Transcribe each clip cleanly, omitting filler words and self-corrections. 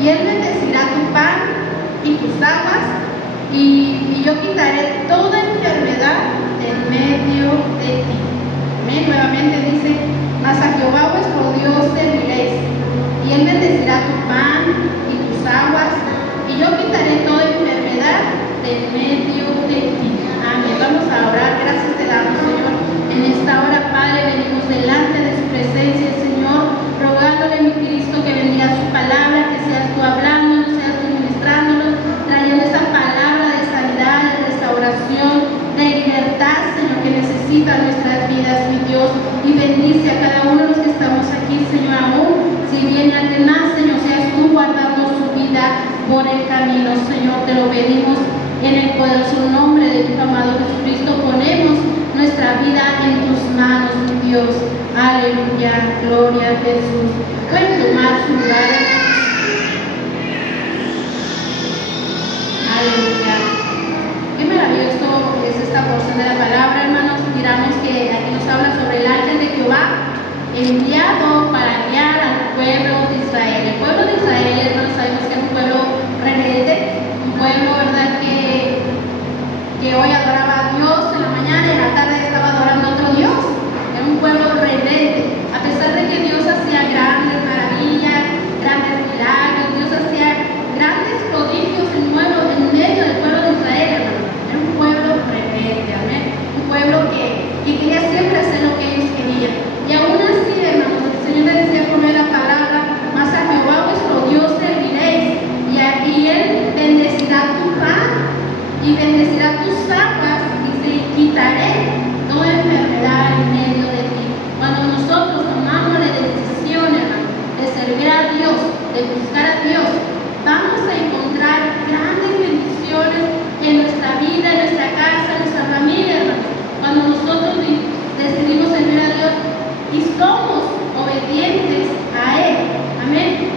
y Él bendecirá tu pan y tus aguas, y yo quitaré toda enfermedad en medio de ti. Amén. Nuevamente dice, mas a Jehová vuestro Dios serviréis, y Él bendecirá tu pan y tus aguas, y yo quitaré toda enfermedad en medio de ti. Amén. Vamos a orar. Gracias te damos, Señor. En esta hora, Padre, venimos delante de su presencia, Señor, rogándole, mi Cristo, que bendiga su palabra, que seas tú hablándonos, seas tú ministrándonos, trayendo esa palabra de sanidad, de restauración, de libertad, Señor, que necesita nuestras vidas, mi Dios, y bendice a cada uno de los que estamos aquí, Señor, aún si viene alguien más, Señor, seas tú guardando su vida por el camino, Señor, te lo pedimos en el poderoso nombre de tu amado Jesucristo. Ponemos nuestra vida en tus manos, mi Dios. Aleluya, gloria a Jesús. Pueden tomar su lugar. Aleluya. Qué maravilloso es esta porción de la palabra, hermanos. Miramos que aquí nos habla sobre el ángel de Jehová, enviado para guiar al pueblo de Israel. El pueblo de Israel, hermanos, sabemos que es un pueblo rebelde, un pueblo, ¿verdad?, que hoy adoraba a Dios en la mañana y en la tarde estaba adorando a otro Dios. Era un pueblo rebelde. A pesar de que Dios hacía grandes maravillas, grandes milagros, Dios hacía grandes prodigios en medio del pueblo de Israel, hermano. Era un pueblo rebelde, amén. Un pueblo que quería siempre hacer lo que ellos querían. Y aún así, hermanos, el Señor le decía por medio de la palabra, mas a Jehová vuestro Dios serviréis, y Él bendecirá tu pan y bendecirá tus aguas, y quitaré toda enfermedad en medio de ti. Cuando nosotros tomamos la decisión, hermano, de servir a Dios, de buscar a Dios, vamos a encontrar grandes bendiciones en nuestra vida, en nuestra casa, en nuestra familia, hermano. Cuando nosotros decidimos servir a Dios y somos obedientes a Él. Amén.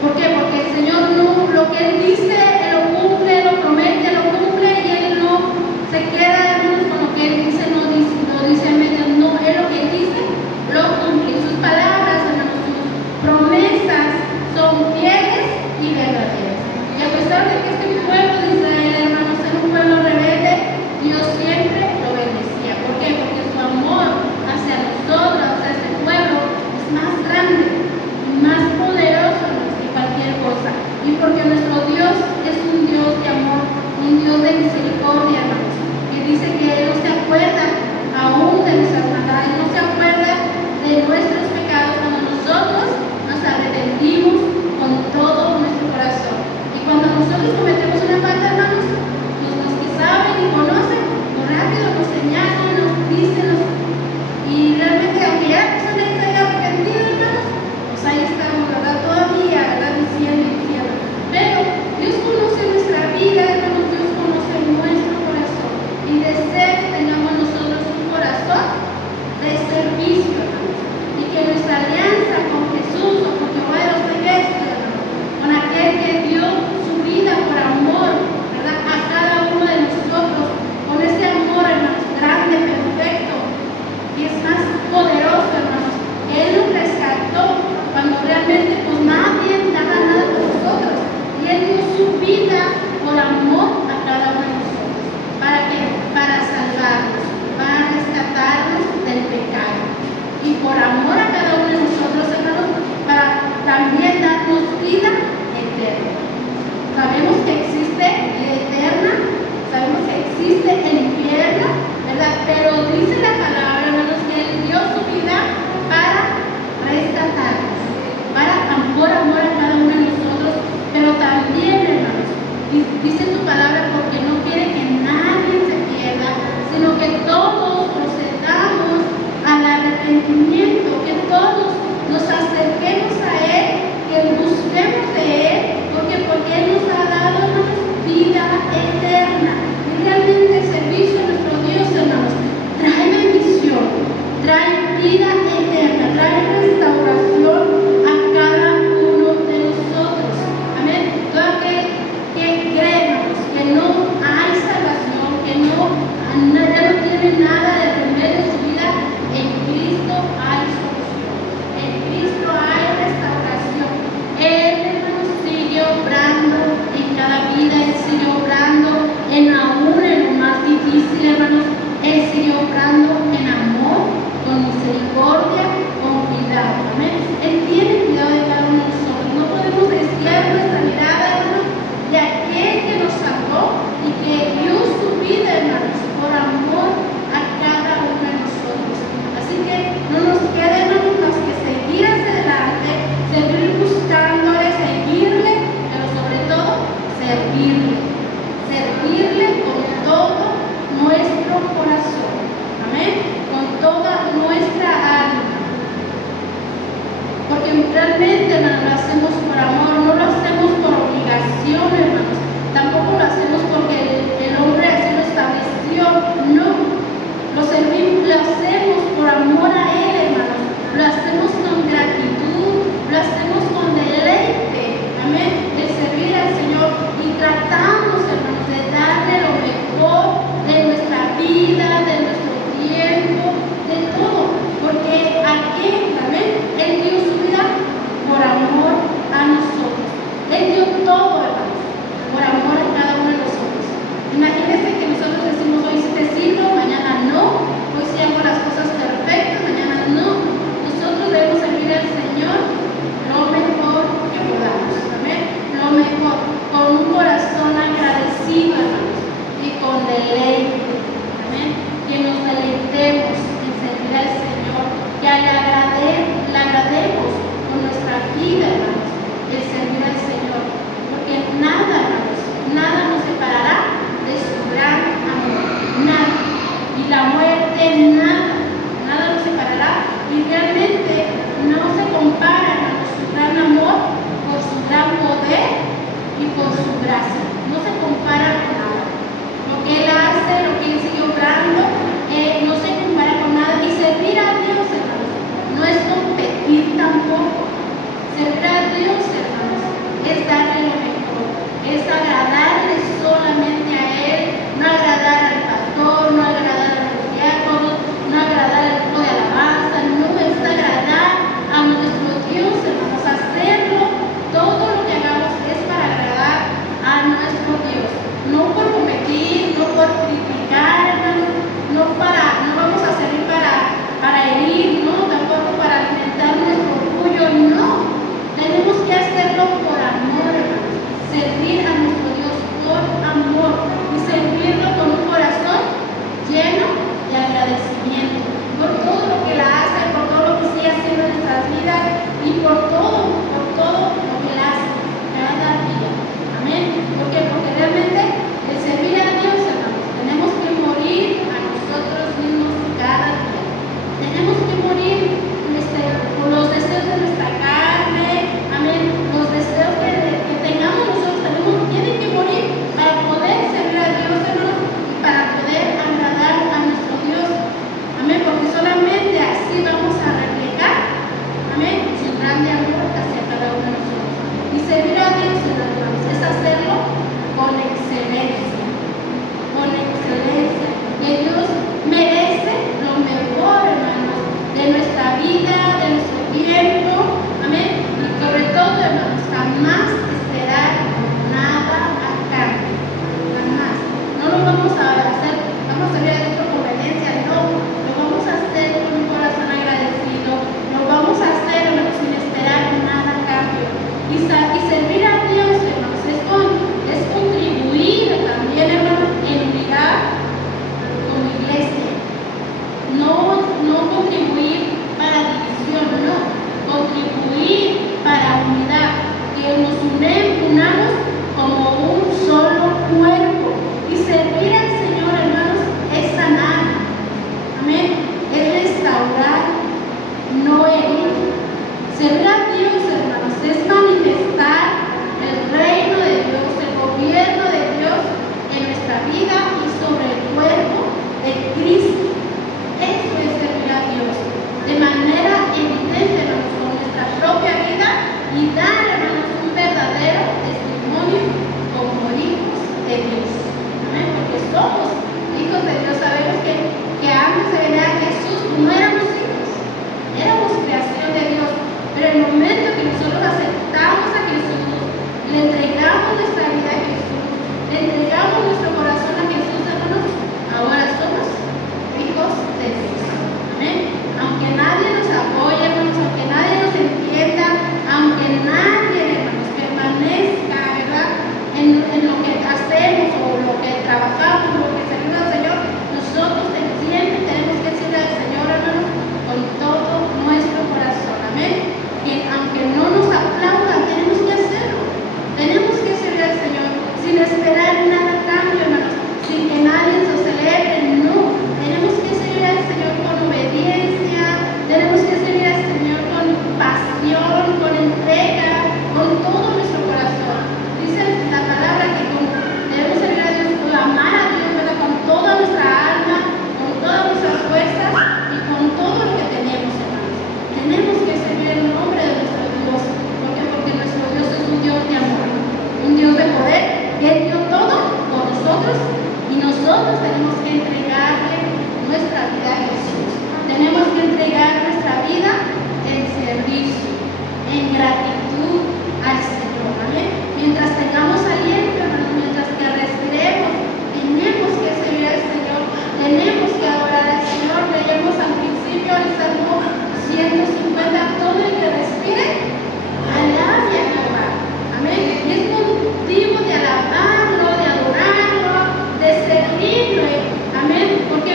¿Por qué? Porque el Señor no, lo que Él dice, Él lo cumple, lo promete, lo cumple, y Él no se queda, hermanos, con lo que Él dice, no dice a medias, no, Él lo que Él dice, lo cumple. Sus palabras, hermanos, sus promesas son fieles y verdaderas. Y a pesar de que este pueblo de Israel, hermanos, era un pueblo rebelde, Dios siempre lo bendecía. ¿Por qué? Porque su amor hacia nosotros, hacia este pueblo, es más grande, más poderoso que cualquier cosa. Y porque nuestro Dios que nada nos separará, y realmente no se compara a su gran amor, por su gran poder y por su gracia. No se compara con nada. Lo que Él hace, lo que Él sigue obrando, no se compara con nada. Y servir a Dios, hermanos, no es competir tampoco. Servir a Dios, hermanos, es darle lo mejor, es agradarle solamente a Él, no agradar al pastor, no agradar a los diáconos, no agradar al grupo de alabanza, no es agradar a nuestro Dios, hermanos, hacerlo, todo lo que hagamos es para agradar a nuestro Dios, no por competir, no por criticar, hermanos, no vamos a servir para herir, no, tampoco para alimentar nuestro orgullo, no. Tenemos que hacerlo por amor, hermanos. Servir a nuestro Dios por amor y servirlo con un corazón lleno de agradecimiento por todo lo que Él hace, por todo lo que sigue haciendo en nuestras vidas y por todo lo que Él hace cada día. Amén. ¿Por qué? Porque realmente el servir a Dios, hermanos, tenemos que morir a nosotros mismos cada día. Tenemos que morir con los deseos de nuestra carne. Amén. Los deseos que tengamos nosotros tienen que morir para poder servir a Dios, hermanos, y para poder agradar a nuestro Dios. Amén. Porque solamente así vamos a reflejar, amén, su grande amor hacia cada uno de nosotros. Y servir a Dios, hermanos, es hacerlo con excelencia. Con excelencia. Que Dios merece lo mejor, hermanos, de nuestra vida, de nuestro tiempo. Amén. Y sobre todo, hermanos, jamás esperar nada a cambio. Jamás. No lo vamos a hacer, vamos a servir a Dios por conveniencia, no. Lo vamos a hacer con un corazón agradecido. Lo vamos a hacer, hermanos, sin esperar nada a cambio. Y servir a Dios, hermanos, es contribuir también, hermanos, en unidad como iglesia. No contribuir para división, no. Contribuir para unidad. Que nos unamos como un solo cuerpo. Y servir al Señor, hermanos, es sanar. Amén. Es restaurar, no herir. Servir a Dios, hermanos, es manifestar el reino de Dios, el gobierno de Dios en nuestra vida y sobre el cuerpo de Cristo. Eso es servir a Dios de manera evidente, hermanos, con nuestra propia vida y dar, hermanos, un verdadero testimonio como hijos de Dios. Amén. Porque somos hijos de Dios. Sabemos que antes de venir a Jesús no éramos hijos, éramos creación de Dios. Pero el momento que nosotros aceptamos a Jesús, le entregamos nuestra vida a Jesús, le entregamos nuestro corazón a Jesús, hermanos, ahora somos hijos de Dios. Amén. Aunque nadie nos apoye, hermanos, aunque nadie nos entienda, aunque nadie, hermanos, permanezca, ¿verdad?, en lo que hacemos o lo que trabajamos, lo que servimos al Señor, nosotros siempre tenemos que decirle al Señor, hermanos, con todo nuestro corazón. Amén. Que aunque no nos aplaudan, tenemos que hacerlo. Tenemos que servir al Señor sin esperar nada a cambio, hermanos, sin que nadie nos celebre. No, tenemos que servir al Señor con obediencia, tenemos que servir al Señor con pasión, con entrega, con todo nuestro corazón. Dice la palabra que debemos servir a Dios, amar a Dios, ¿verdad?, con toda nuestra alma, con todas nuestras fuerzas y con todo lo que tenemos, hermanos. Tenemos que servir el nombre de nuestro Dios. ¿Por qué? Porque nuestro Dios es un Dios de amor, un Dios de poder, que Él dio todo por nosotros y nosotros tenemos que entregarle nuestra vida a Jesús. Tenemos que entregar nuestra vida en servicio, en gratitud al Señor. Amén. Mientras tengamos aliento, hermanos, mientras que respiremos, tenemos que servir al Señor, tenemos que adorar al Señor. Leemos al principio el Salmo 150, todo el que respire, alabe a Jehová. Amén. Y es motivo de alabarlo, de adorarlo, de servirlo. Amén. Porque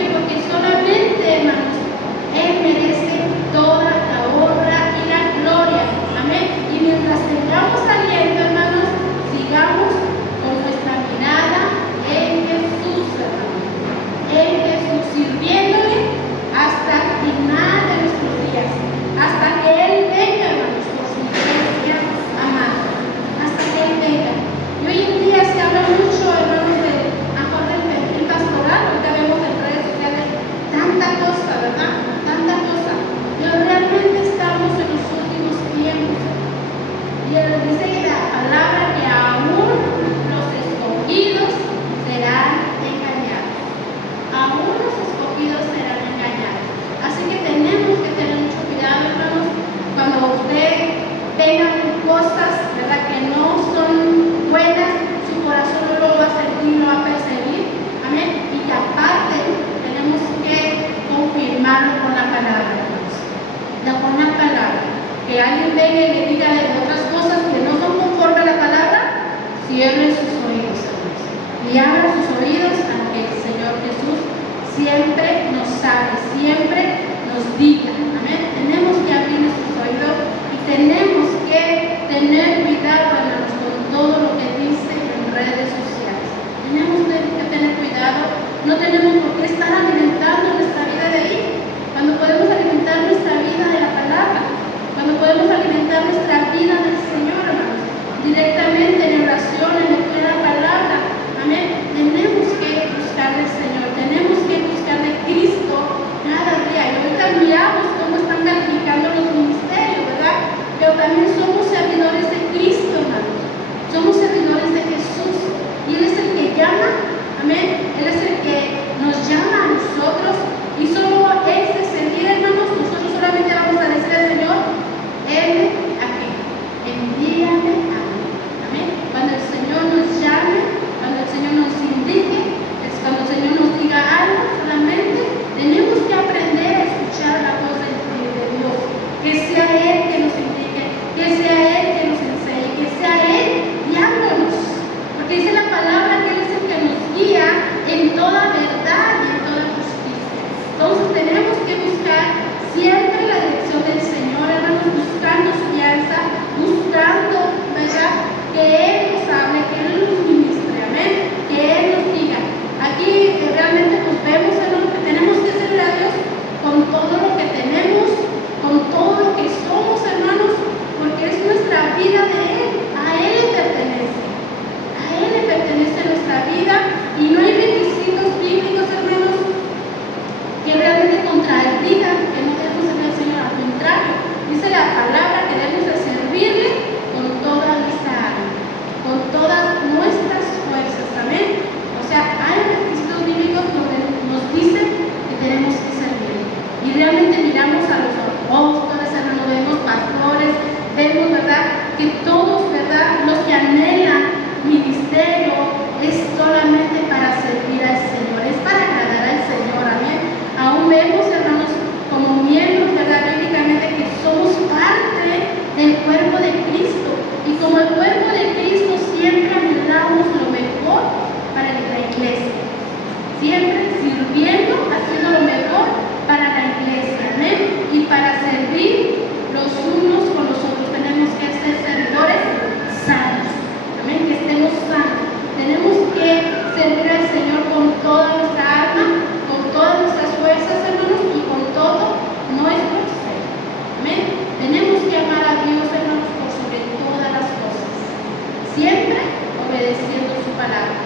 siempre obedeciendo su palabra,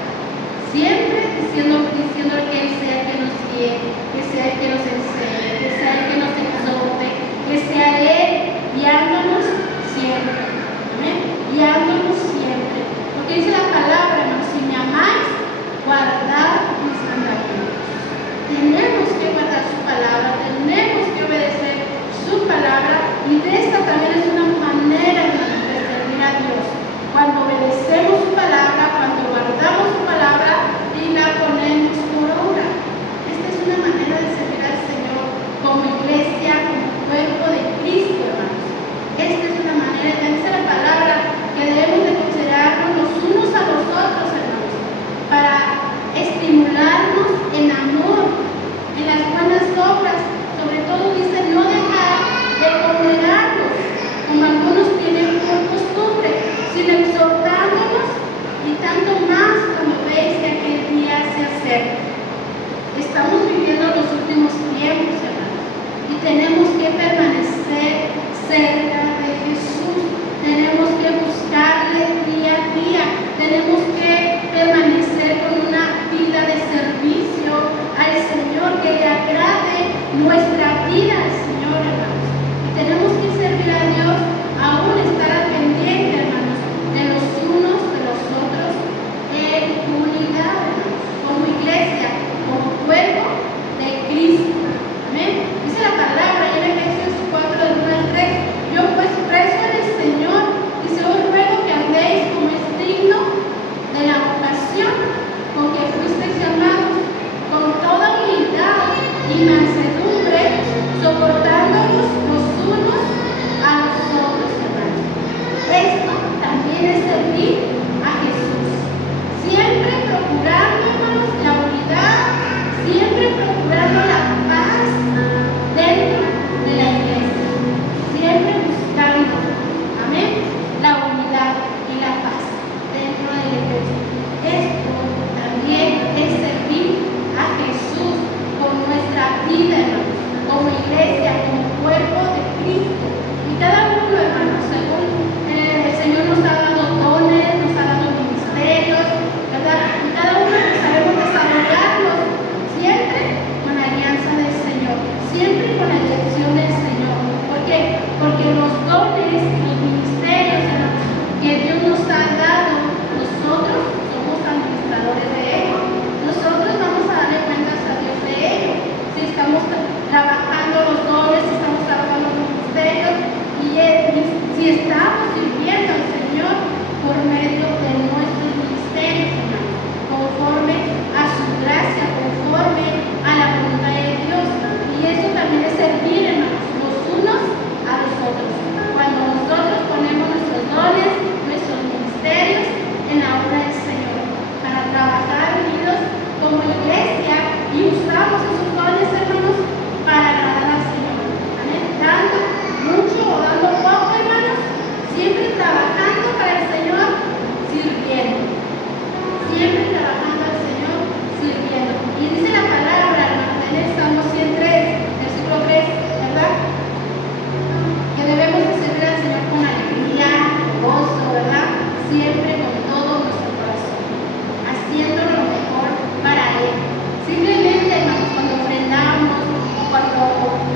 siempre diciéndole que Él sea el que nos guíe, que sea el que nos enseñe, que sea el que nos exhorte, que sea Él guiándonos siempre. Amén. Guiándonos siempre. Porque dice la palabra, hermanos, si me amáis, guardad mis mandamientos. Tenemos que guardar su palabra, tenemos que obedecer su palabra, y de esta también es una manera de servir a Dios. Cuando obedecemos su palabra, cuando guardamos su palabra y la ponemos por obra. Esta es una manera de servir al Señor como iglesia, como cuerpo de Cristo, hermanos. Esta es una manera, dice la palabra, que debemos de considerarnos los unos a los otros, hermanos, para estimularnos en amor, en las buenas obras. Sobre todo dice no dejar de congregarnos, como algunos tienen por costumbre, sino exhortándonos, y tanto más como veis que aquel día se acerca. Estamos viviendo los últimos tiempos, hermanos, y tenemos que permanecer cerca de Jesús. Tenemos que buscarle día a día. Tenemos que permanecer con una vida de servicio al Señor, que le agrade nuestra vida al Señor, hermanos. Y tenemos que servir a Dios, aún estar al pendiente, hermanos, de los unos de los otros, en unidad, hermanos, como iglesia, como cuerpo de Cristo. Amén. Dice la palabra en Efesios 4, del 1 al 3. Yo pues preso en el Señor, dice, os ruego que andéis como es digno de la vocación con que fuisteis llamados, con toda humildad y mansedumbre, soportándonos los unos a los otros, hermanos. Esto también es servir a Jesús. Siempre procurando, hermanos, la unidad, siempre procurando la paz dentro de la iglesia. Siempre buscando, amén, la unidad y la paz dentro de la iglesia. Esto también es servir a Jesús con nuestra vida, hermanos, como iglesia, como cuerpo de Cristo. Y cada uno, hermanos, según el Señor nos ha dado dones, nos ha dado ministerios, ¿verdad? Y cada uno sabemos desarrollarlos siempre con la alianza del Señor, siempre con la dirección del Señor. ¿Por qué? Porque los dones, los ministerios, hermanos, que Dios nos ha dado, nosotros somos administradores de ellos. Nosotros vamos a darle cuentas a Dios de ello. Si estamos trabajando los dones, si estamos trabajando los ministerios, y si estamos sirviendo al Señor por medio de nuestros ministerios, hermanos, conforme a su gracia, conforme a la voluntad de Dios. Y eso también es servir, hermanos, los unos a los otros. Cuando nosotros ponemos nuestros dones, nuestros ministerios en la obra del Señor, para trabajar unidos como iglesia, y usamos esos dones, hermanos, para agradar al Señor. Amén. Dando mucho o dando poco, hermanos, siempre trabajando para el Señor, sirviendo. Siempre trabajando al Señor, sirviendo. Y dice la palabra, hermanos, en el Salmo 103, versículo 3, ¿verdad? Que debemos de servir al Señor con alegría, gozo, ¿verdad? Siempre con todo nuestro corazón, haciendo lo mejor para Él. Simplemente, hermanos, cuando ofrendamos o cuando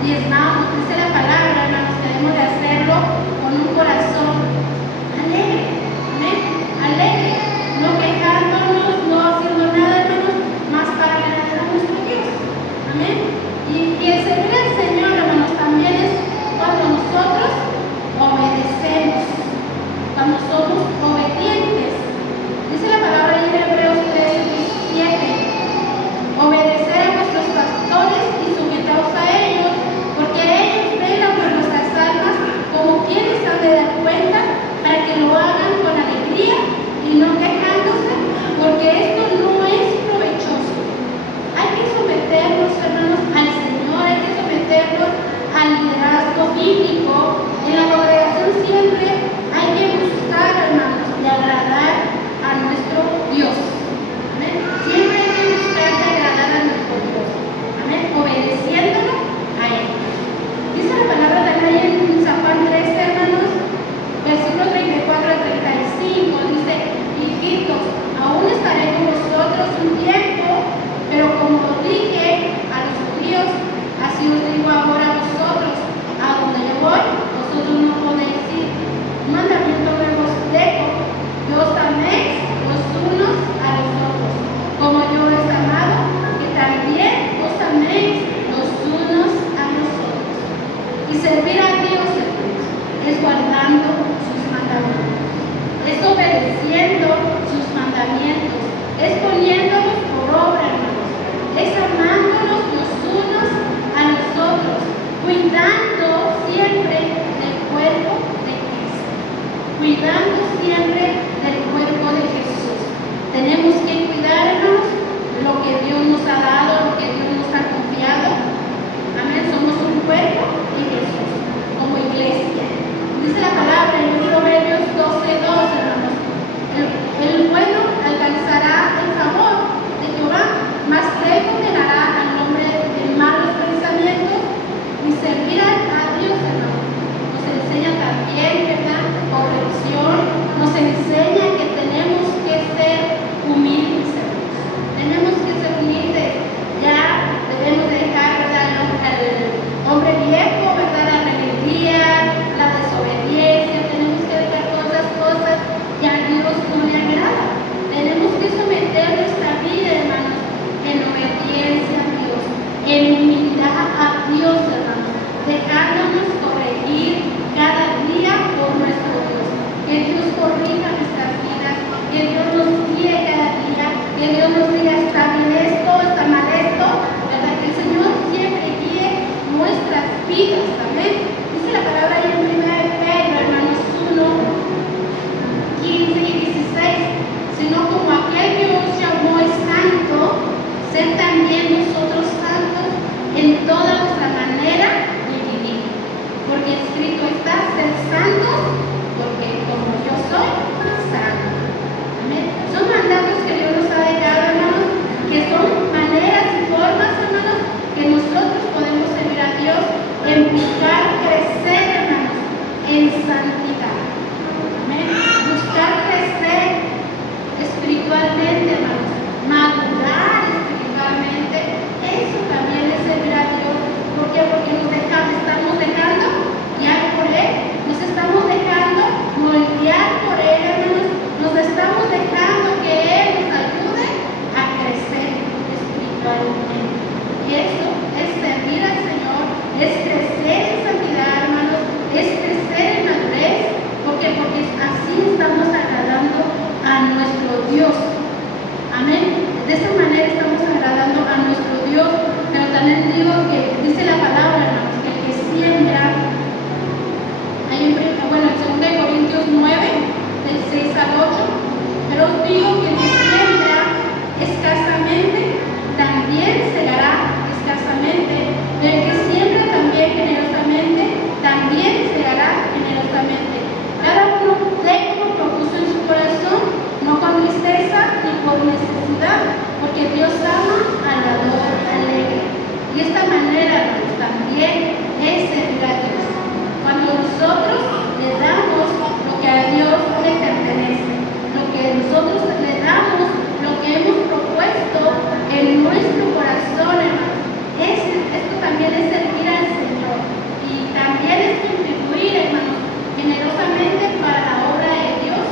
diezmamos, dice la palabra, hermanos, que debemos de hacerlo con un corazón alegre, ¿amén? Alegre, no quejándonos, no haciendo nada, hermanos, más para agradar a nuestro Dios, amén. Y el servir al Señor, hermanos, también es cuando nosotros obedecemos, cuando somos obedientes mandamientos, es poniéndolos por obra, hermanos, es amándonos los unos a los otros, cuidando siempre del cuerpo de Cristo, cuidando siempre del cuerpo de Jesús. Tenemos que cuidar, hermanos, lo que Dios nos ha dado, lo que Dios nos ha confiado. Amén, somos un cuerpo de Jesús, como iglesia. Dice la palabra en Proverbios 12:2, hermanos, el bueno alcanzará el favor de Jehová, mas él condenará al hombre en malos pensamientos y servirá a Dios, hermanos. Nos enseña también, ¿verdad?, corrección, nos enseña que tenemos que ser humildes, hermanos. Tenemos que ser humildes. Ya debemos dejar, ¿verdad?, el hombre viejo, ¿verdad?, la rebeldía, la desobediencia. Tenemos que dejar todas esas cosas que a Dios no le agrada. Tenemos que someter nuestra vida, hermanos, en obediencia a Dios, en humildad a Dios, hermanos, dejándonos corregir cada día por nuestro Dios. Que Dios corrija nuestras vidas, que Dios nos guíe cada día, que Dios nos diga está bien esto, está mal esto, ¿verdad? Que el Señor siempre guíe nuestras vidas, amén. Dice la palabra ahí en 1 Pedro, hermanos, 1:15 y 16, sino como aquel que os llamó es santo, sed también vosotros santos en toda vuestra manera de vivir, porque escrito está, sed santos, porque como yo soy santo. Amén. Son mandatos que Dios nos ha dejado, hermanos, que son maneras y formas, hermanos, que nosotros podemos servir a Dios en buscar crecer, hermanos, en santidad. Amén. Buscar crecer espiritualmente, hermanos, madurar espiritualmente. Eso también es servir a Dios. ¿Por qué? Porque estamos dejando guiar por Él, nos estamos dejando moldear por Él, hermanos, nos estamos dejando que Él nos ayude a crecer espiritualmente. Y eso es servir al Señor, es crecer en santidad, hermanos, es crecer en madurez. ¿Por qué? Porque así estamos agradando a nuestro Dios. Amén. De esa manera estamos agradando a nuestro Dios. Pero también digo que dice la palabra, hermanos, que el que siembra, hay en 2 Corintios 9, del 6 al 8, pero os digo que el que siembra escasamente, también segará escasamente, y el que siembra también generosamente, también segará generosamente. Cada uno dé como propuso en su corazón, no con tristeza ni por necesidad, porque Dios ama al dador alegre. Y esta manera, hermanos, también es servir a Dios. Cuando nosotros le damos lo que a Dios le pertenece, lo que nosotros le damos, lo que hemos propuesto en nuestro corazón, hermanos, esto también es servir al Señor. Y también es contribuir, hermanos, generosamente para la obra de Dios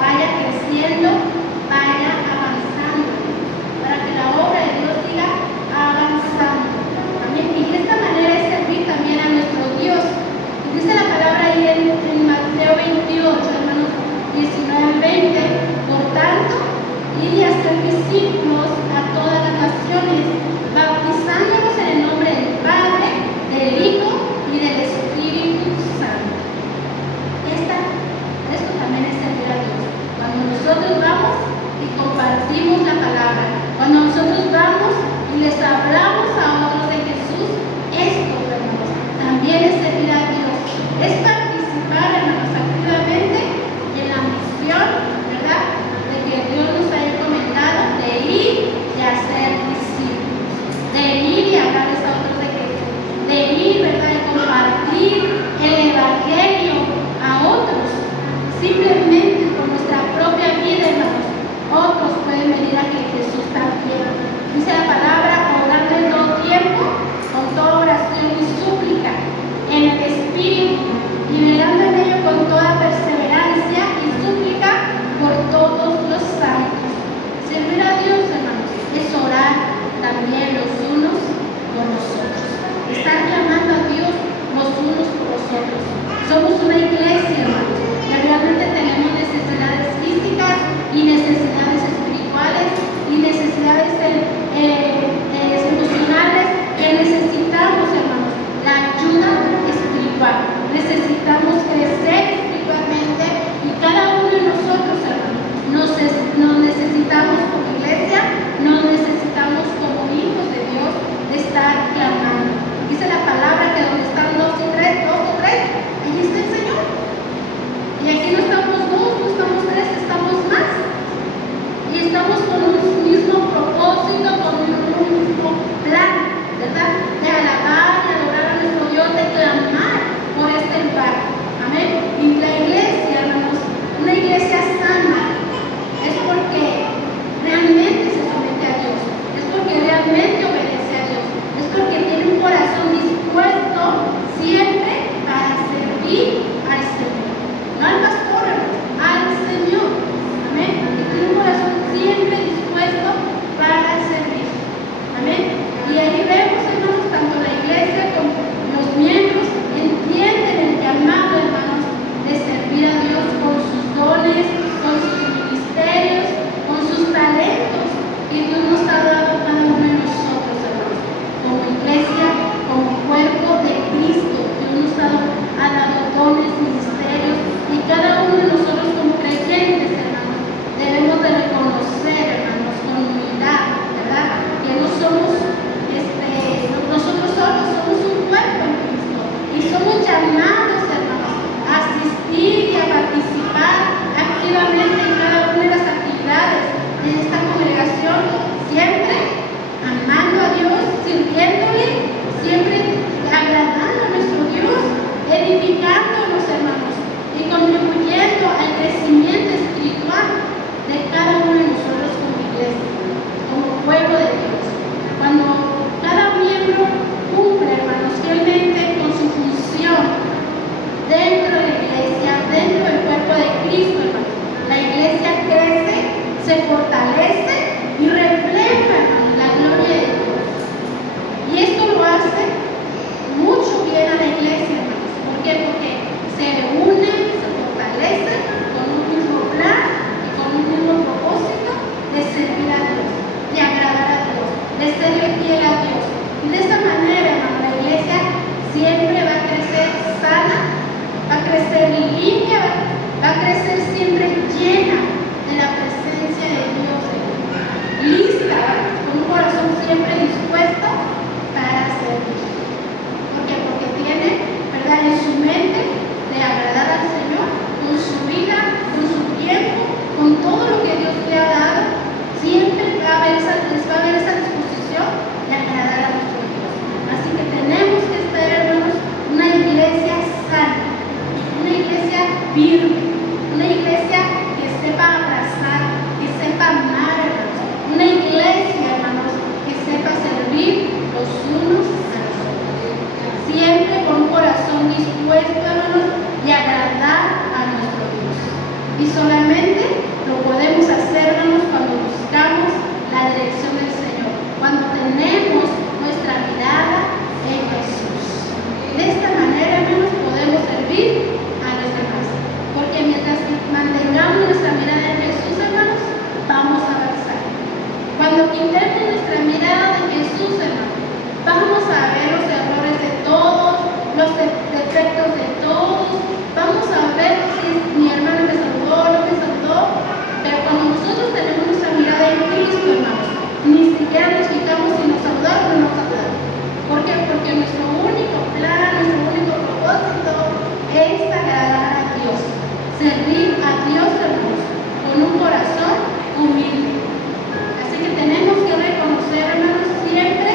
vaya creciendo, vaya avanzando, para que la obra de Dios siga avanzando. Amén. Y de esta manera es servir también a nuestro Dios. Y dice la palabra ahí en Mateo 28, hermanos, 19-20, por tanto, id y hacer discípulos a todas las naciones, bautizándolos en el nombre del Padre, del Hijo y del Espíritu Santo. Esto también es servir a Dios. Cuando nosotros vamos y compartimos la palabra, cuando nosotros vamos y les hablamos a otros de Jesús, esto, hermanos, también es servir a Dios. Es participar, hermanos, activamente en la misión, ¿verdad?, de que Dios nos ha encomendado de ir y hacer discípulos, de ir y hablarles a otros de Jesús, de ir, ¿verdad?, y compartir el Evangelio a otros. Simplemente con nuestra propia vida, hermanos, otros pueden venir a que Jesús también. Dice la palabra, orando en todo tiempo, con toda oración y súplica, en el Espíritu, y velando en ello con toda perseverancia y súplica por todos los santos. Servir a Dios, hermanos, es orar también los unos por los otros. Estar clamando a Dios los unos por los otros. Somos una iglesia, hermanos, que realmente tenemos necesidades físicas y necesidades espirituales. se fortalece y refleja, hermanos, la gloria de Dios. Y esto lo hace mucho bien a la iglesia, hermanos. ¿Por qué? Porque se une, se fortalece con un mismo plan y con un mismo propósito de servir a Dios, de agradar a Dios, de serle fiel a Dios. Y de esta manera, hermano, la iglesia siempre va a crecer sana, va a crecer limpia, va a crecer siempre llena de la presencia de Dios, lista, con un corazón siempre dispuesto para servir. ¿Por qué? Porque tiene, ¿verdad?, en su mente de agradar al Señor, con su vida, con su tiempo, con todo lo que Dios le ha dado, siempre va a haber esa disposición de agradar a nuestro Dios. Así que tenemos que estar, hermanos, una iglesia sana, una iglesia firme, una iglesia que sepa abrazar, que sepa amar, hermanos, una iglesia, hermanos, que sepa servir los unos a los otros, siempre con un corazón dispuesto, hermanos, de agradar a nuestro Dios. Y solamente lo podemos hacer, hermanos, cuando buscamos la dirección del Señor, cuando tenemos nuestra mirada en Jesús. De esta manera, hermanos, podemos servir a los demás, porque mientras mantengamos nuestra mirada en Jesús, hermanos, vamos a avanzar. Cuando quitemos nuestra mirada en Jesús, hermanos, vamos a ver los errores de todos, los defectos de todos, vamos a ver si mi hermano me saludó o no me saludó, pero cuando nosotros tenemos nuestra mirada en Cristo, hermanos, ni siquiera nos fijamos si nos saludaron o no nos saludaron. ¿Por qué? Porque nuestro único plan, nuestro único propósito es agradar a Dios, servir a Dios, hermanos, con un corazón humilde. Así que tenemos que reconocer, hermanos, siempre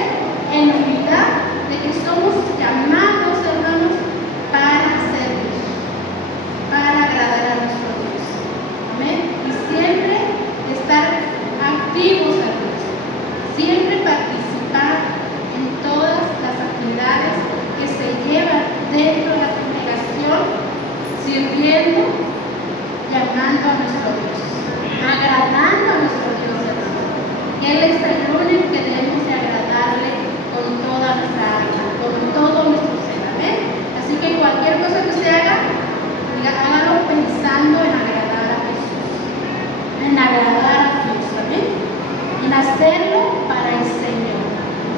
en humildad de que somos llamados, hermanos, para servir, para agradar a nuestro Dios. Amén. Y siempre estar activos, hermanos, siempre participar en todas las actividades que se llevan dentro de la congregación, sirviendo, llamando a nuestro Dios, agradando a nuestro Dios, hermanos. Que Él es el único que debemos de agradarle con toda nuestra alma, con todo nuestro ser. Amén. Así que cualquier cosa que usted haga, hágalo pensando en agradar a Jesús, en agradar a Dios, amén, en hacerlo para el Señor.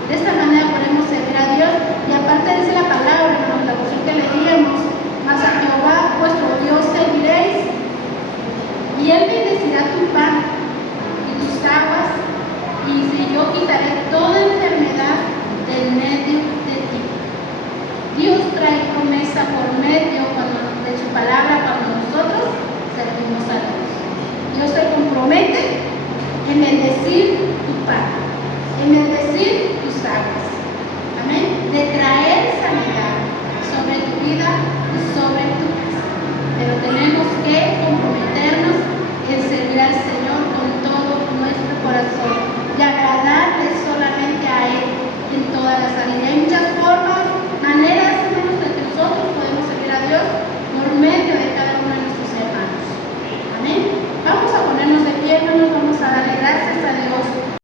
De esta manera podemos servir a Dios. Y aparte dice la palabra, hermanos, la porción que leíamos: mas a Jehová vuestro Dios serviréis, y Él bendecirá tu pan y tus aguas, y si yo quitaré toda enfermedad del medio de ti. Dios trae promesa por medio de su palabra cuando nosotros servimos a Dios. Yo estoy